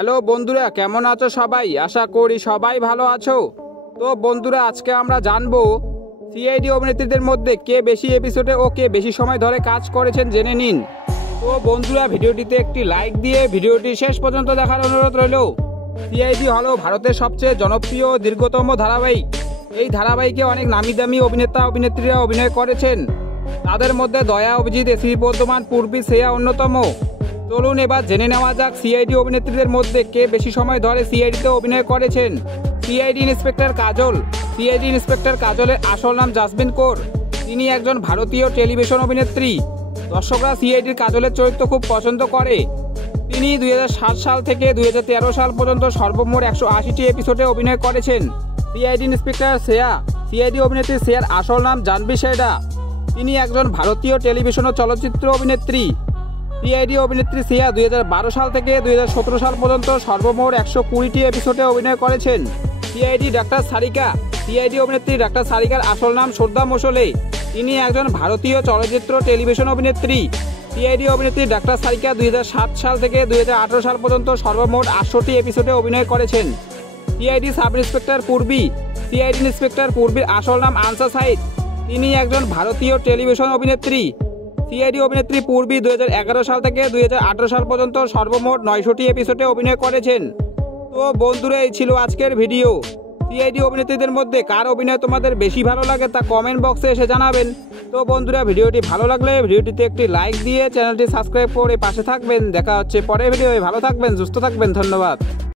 Hello বন্ধুরা, কেমন আছো সবাই? আশা করি সবাই ভালো আছো। তো বন্ধুরা, আজকে আমরা জানবো সিআইডি অভিনেত্রীদের মধ্যে কে বেশি এপিসোডে ও কে বেশি সময় ধরে কাজ করেছেন, জেনে নিন। তো বন্ধুরা, ভিডিওটিতে একটি লাইক দিয়ে ভিডিওটি শেষ পর্যন্ত দেখার অনুরোধ রইল। সিআইডি হলো ভারতের সবচেয়ে জনপ্রিয় ও দীর্ঘতম ধারাবাহিক। এই ধারাবাহিকে অনেক নামি দামি অভিনেতা অভিনেত্রীরা অভিনয় করেছেন। তাদের মধ্যে দয়া, অভিজিৎ, এসি বর্ধমান, পূর্বী, শ্রেয়া অন্যতম। চলুন এবার জেনে নেওয়া যাক সিআইডি অভিনেত্রীদের মধ্যে কে বেশি সময় ধরে সিআইডিতে অভিনয় করেছেন। সিআইডি ইন্সপেক্টর কাজল। সিআইডি ইন্সপেক্টর কাজলের আসল নাম জাসমিন কৌর। তিনি একজন ভারতীয় টেলিভিশন অভিনেত্রী। দর্শকরা সিআইডির কাজলের চরিত্র খুব পছন্দ করে। তিনি 2007 সাল থেকে 2013 সাল পর্যন্ত সর্বমোট 180টি এপিসোডে অভিনয় করেছেন। CID inspector Shreya. সিআইডি অভিনেত্রী শ্রেয়ার আসল নাম জাহ্নবী শেরডা। তিনি একজন ভারতীয় টেলিভিশন ও চলচ্চিত্র অভিনেত্রী। সিআইডি অভিনেত্রী শ্রেয়া 2012 সাল থেকে 2017 সাল পর্যন্ত সর্বমোট 120টি এপিসোডে অভিনয় করেছেন। CID doctor Sarika. সিআইডি অভিনেত্রী ডাক্তার সারিকার আসল নাম শ্রদ্ধা মোশলে। তিনি একজন ভারতীয় চলচ্চিত্র টেলিভিশন অভিনেত্রী। সিআইডি অভিনেত্রী ডাক্তার সারিকা 2007 সাল থেকে 2018 সাল পর্যন্ত সর্বমোট 800টি এপিসোডে অভিনয় করেছেন। CID sub inspector Purvi. CID inspector পূর্বীর আসল নাম আনসা সাইদ। তিনি একজন ভারতীয় টেলিভিশন অভিনেত্রী। সিআইডি অভিনেত্রী পূর্বী 2011 সাল থেকে 2018 সাল পর্যন্ত সর্বমোট 900টি এপিসোডে অভিনয় করেছেন। তো বন্ধুরা, এই ছিল আজকের ভিডিও। সিআইডি অভিনেত্রীদের মধ্যে কার অভিনয় তোমাদের বেশি ভালো লাগে তা কমেন্ট বক্সে এসে জানাবেন। তো বন্ধুরা, ভিডিওটি ভালো লাগলে ভিডিওটিতে একটি লাইক দিয়ে চ্যানেলটি সাবস্ক্রাইব করে পাশে থাকবেন। দেখা হচ্ছে পরের ভিডিওয়ে। ভালো থাকবেন, সুস্থ থাকবেন, ধন্যবাদ।